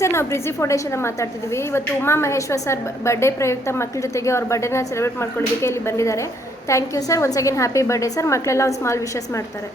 Sir ನಾವು ಬ್ರಿಜಿ foundation ಮಾತಾಡ್ತಿದ್ದೀವಿ. ಇವತ್ತು Uma Maheshwar sir birthday ಪ್ರಯುಕ್ತ ಮಕ್ಕಳ ಜೊತೆಗೆ ಅವ್ರ ಬರ್ಡೇನ ಸೆಲೆಬ್ರೇಟ್ ಮಾಡ್ಕೊಳ್ಳೋದಕ್ಕೆ ಇಲ್ಲಿ ಬಂದಿದ್ದಾರೆ. Thank you sir. Once again happy birthday sir. ಮಕ್ಕಳೆಲ್ಲ ಒಂದು ಸ್ಮಾಲ್ ವಿಶಸ್ ಮಾಡ್ತಾರೆ.